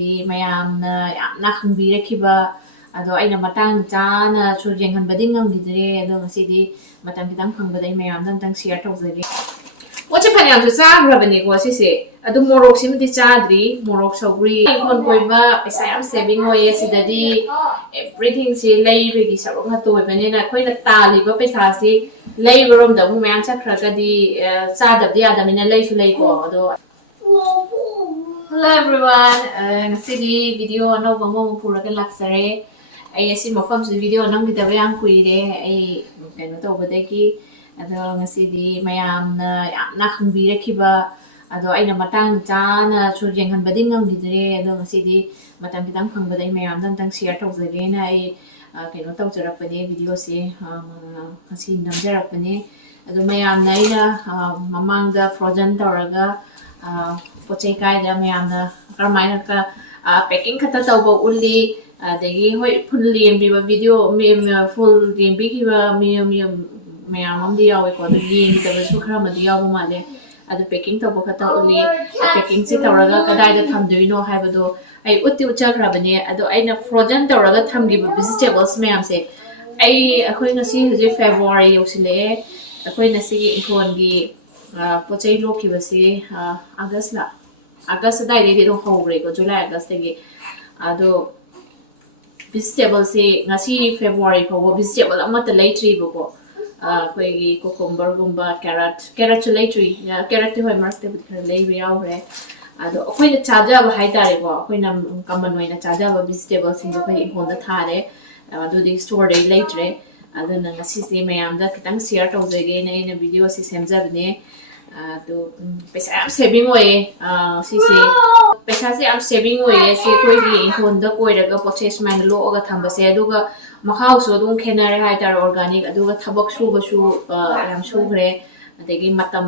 Mayamna yamna khangbirakhiba ado aina matang chana chu yenghanbadi ngamgidre ado ngasidi matang kitang phangbaday mayamna amtang share tawjage wacha phanyam chu chagrabani ko sise adu morok simdi chadri morok sogri kon koiba paisa yam saving hoye sidadi everything si leibagi sarok na to bani na khoina taliba paisa si leibarom da mu mayam chakragadi chadabdi adamina leisu leiko ado Hello everyone, ngasi video ano bang puraga laksare. Ay asi mafam sa video nang bitaw yang kuire ay kano to badaki. Ado ngasi di Mayamna yamna khangbirakhiba ado ay namatang chana chu yenghanbadi ngamgidre ado ngasi di matang kitang phangbaday Mayamna amtang share tawjage na ay kano tawjarakpani video si ngasi namjarakpani ado Mayamna ina mamangda frozen tawraga pochai kai da mayamna karmaina ka packing khata tawba uli degi hoi full lembi ba video full lembi ki ba mayam am di yawe ko da lembi da su khara ma di yaw ma le adu packing tawba khata uli packing si tawraga kadai da thamdoino haibado ai utti uchagra bane adu aina frozen tawraga thamgi ba vegetables mayam se ai akhoi ngasi huje February yosile akhoi nasi ikhon gi pochai lo ki basi August dai de do hogre ko July August ge ado vegetables se ngasi February ko vegetable amata laitri ko koi gi cucumber gumba carrot chu laitri carrot hoi mark te bit lay yaw re ado koi na chaja ba hai tare ko koi na common way na chaja ba vegetables sin ko koi honda thare ado di store dai laitre ado na ngasi se mayam da kitang share tawjage na ina video si semjabne to paisa am saving way sisi paisa se am saving way se koi gi honda koiraga process man lo ga thamba se aduga makhau so dum khenare hai tar organic aduga thabak su ba su yam su gre adegi matam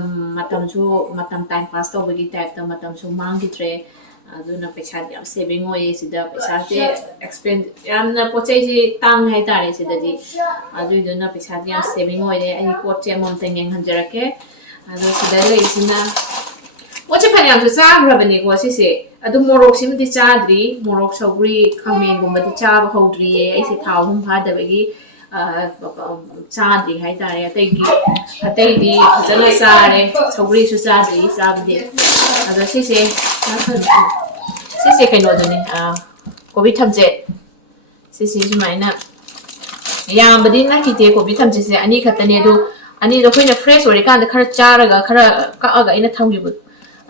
time pass to bagi type ta matam su mang gitre aduna paisa am saving way sida paisa se expense yam na pochai ji tang hai tare sida ji adu duna paisa am saving way de ai poche mon tengeng hanjarake ado sida leisina wacha phanyam chu chagrabani ko sise adu morok simdi chadri morok sogri khamen gumba di chaba hodri ai se thau hum phadabagi chadri hai tare atai di jana sare sogri su chadri sabde ado sise kaino dani kobi thamje sise sumaina yambadi na kite kobi thamje se ani khatani adu ani do koina fresh ori kan da khara charaga khara kaaga ina thamgibu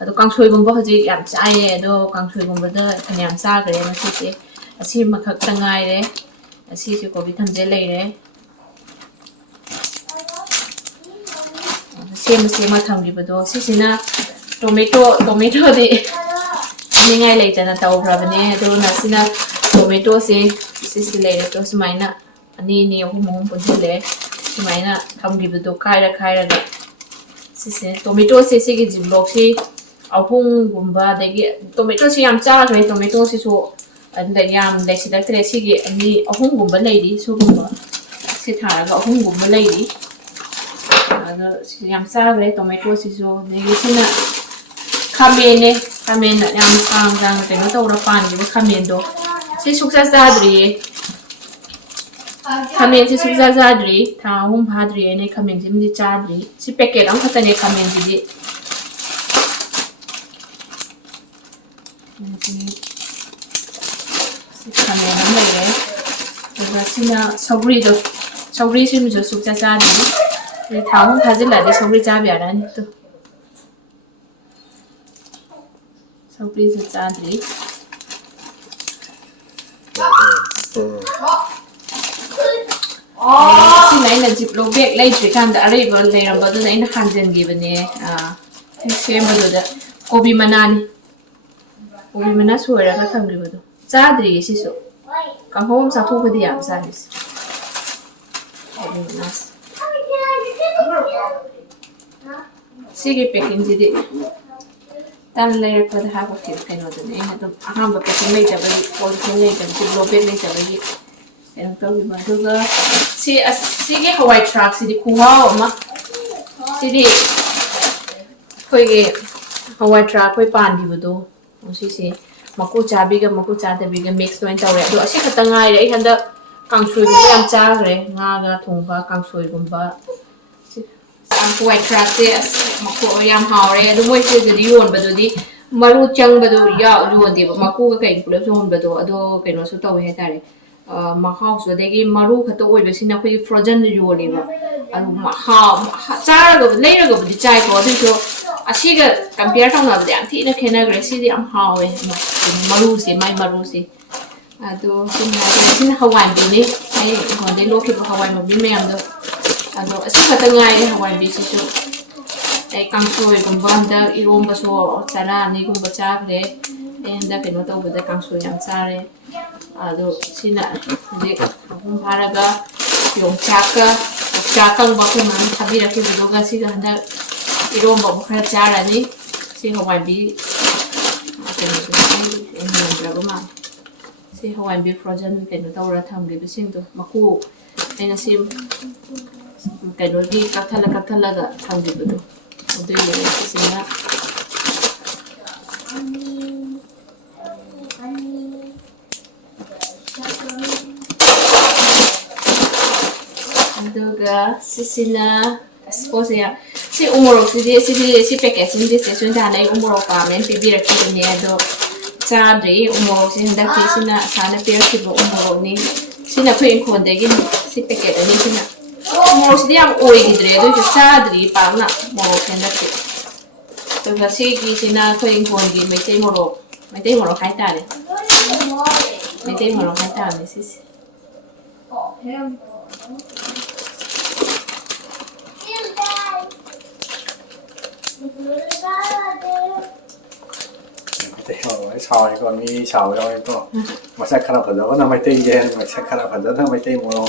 ado kangsoi gumba hoji yam chaye ado kangsoi gumba da thanyam chagre na sise asi makhak tangai re asi se kobi thamje leire sema thamgibu do sisina tomato di ningai leitana tawbrabane ado na sina tomato se sisi leire to sumaina ani hum punjule sumaina thamgibudo khaira da sise tomato se gi vlog si ahung gumba degi tomato si yam cha joi tomato si so anda yam dai si da tre si gi ani ahung gumba leidi su gumba si tharaga ahung gumba leidi ana si yam cha re tomato si so degi sina khamen yam sang te no to ra pan gi khamen do si success dadri khamen si sukza zadri tha hum bhadri ene khamen si mdi chadri si packet am khatane khamen si khamen am lege ega sina sogri si mjo sukza zadri tha hum bhajila de sogri cha bya ran to sogri si chadri si naina jiplo bag laitri kan da arrival leiramba do naina hanjan gibane sema do da kobi mana suara ka thamgibu do chadri si so kamhom sa thu khadi yam service sigi packing jidi tan layer ko da ha ko kaino do ne ha do aham ba packing lai jabai polythene lai kan jiplo bag lai jabai and so see Hawaii truck see the kuha ma see the koi Hawaii truck koi pan di budo see maku chabiga maku chadabiga mix loin tawre do asi khata ngai re handa kangsoi gumba yam chagre nga ga thongba kangsoi gumba am white crab se maku yam haure do moi se di yon badu di maru chang badu ya yon di maku ga kai pulap so hon badu ado kaino so tawi he tare mahau so degi maru khato oi be sina khoi frozen yole ba adu mahau chara go leira go di chai ko di so asiga compare tawna ba yam thina khena gre si di am hawe maru se mai maru se ado sina hawan bi ni ai honde loki ba hawan ma bi me am do ado asi khata ngai hawan bi si so ai kangsoi gumba da iromba so chara ni gumba chagre enda keno to ba da kangsoi yam chare ado sina de hum bharaga yong chaka chakang ba ko man thabira ki do ga si ga handa iromba ba khara chara ni si hawan bi si hawan bi frozen keno tawra thamgi bising do maku aina sim keno gi kathala ga thamgi do do ye sina aduga sisina suppose ya si umorok si packaging this session da nai umorok pa men pibira ki ne do chadri umorok si handa ki sina sana pir ki bo umorok ni sina khoi khon de gi si packet ani sina umorok si am oi gi dre do chadri pa na morok handa ki to ga si gi sina khoi khon gi mai tei morok hai ta le mai tei morok hai ta le si chào này còn mi chào cho em to mà sẽ khá là phật giáo là mấy tên gen mà sẽ khá là phật giáo mấy tên mồ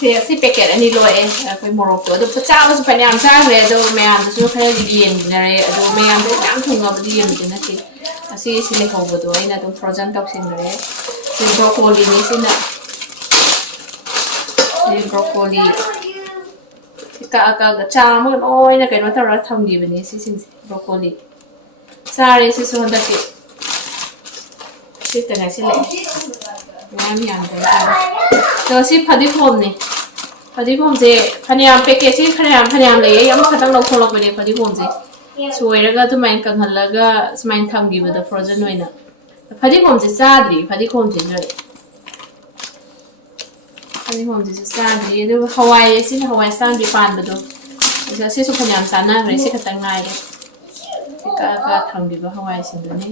si packet ani lo e koi morok to do cha ba su panyam cha re do me am su khare di yen na re do me am do dang thung ga di yen na ki asi le ho bo do ina do frozen tok sin re si broccoli ni sin na si broccoli ka cha mo oi na kai no ta ra tham gi bani si sin broccoli sare si so handa ki si ta na si le ngam yang da do si phadi phom ni phadi phom je phaniam packaging phaniam le yam khatang lo kholok bani phadi phom je soira ga tu main kang hal ga smain tham gi ba da frozen oina phadi phom je sadri phadi phom je ne phadi phom je sadri do hawai si hawai sang bi pan ba do si so phaniam sana re si khatang ngai re ka tham gi ba hawai sin do ni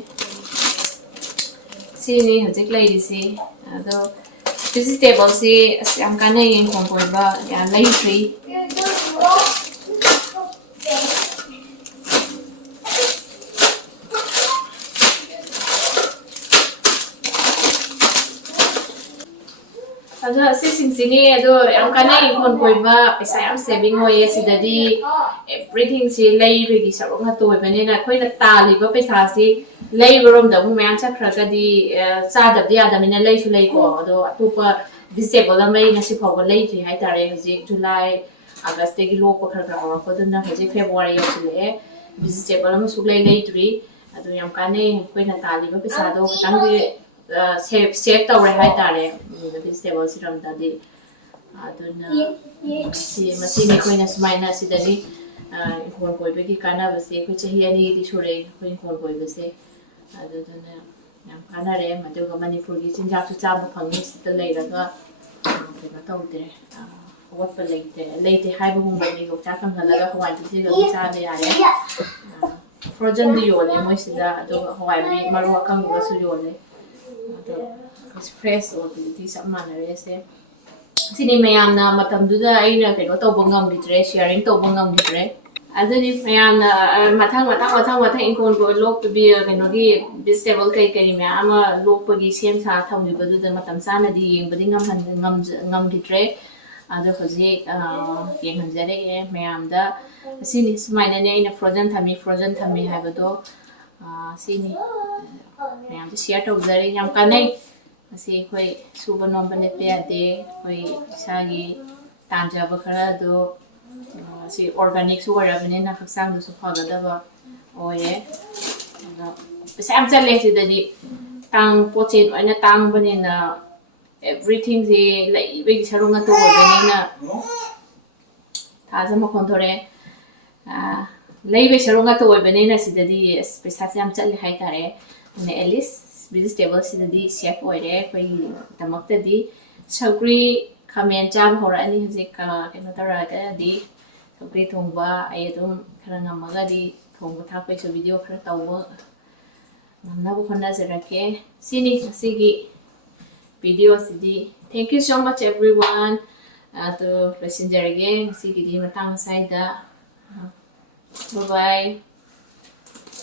si ni hajik lai ri si ado vegetable si am kana yin kon ko ba ya lai tree ado si sini ado am kana yin kon ko ba paisa am saving hoye sidadi everything si lai ri gi sarong ha to ba ne na khoi na ta li ba paisa si lai rom da mu myan chakra ka di cha da dia da mina lai su lai ko do atupa vegetable la mai na si phaw lai ji hai tare haji July August te gi lo ko khar khar ko do na haji February ya su le vegetable ma su lai tri adu yam ka ne koi na ta li ba paisa do khang di save ta re hai tare vegetable si ram da di adu na si ma si ne koi na smai na si da di kon koi be ki kana ba se ko chahi ani di sure koi kon koi ba se adu na yam kana re ma do ga Manipuri gi chinja su cha ba phang ni si ta lai ra ga ke ba tau te what pa lai te hai ba hung ba ni go cha kang hala ga hawai ti ga cha le ya re frozen di yo le moi si da do hawai bi maru kang ga su yo le ado fresh or ti sa ma na re se sini Mayamna matam du da ai na ke no to bangam di tre sharing to bangam di tre adani Mayamna mathang inkon ko lok bi ke no gi vegetable kai me ama lok pa gi sem sa tham di badu da matam sa na di yeng badi ngam di tre ado khoji yenghanjari Mayamda sini smai na ne ina frozen thami ha bado sini Mayam share to zari yam ka nei asi khoi suba nom bane pe ade khoi sagi tanja ba khara do si organic su wara bane na haksang du su phaga da ba oye pesa am chale sidadi tang pochen oina tang banina everything ze lai begi sarunga to banina thaja ma khondore lai be sarunga to banina sidadi pesa se am chale hai tare ne elis vegetable sidadi chef oire koi tamakta di sagri khamen cham hora ani hojik keno taraga di sagri thongba ai adum khara ngamaga di thongba thakpai so video khara tawba namna bu khonna jarake sini sigi video sidi thank you so much everyone to listen jarage sigi di matang saida bye bye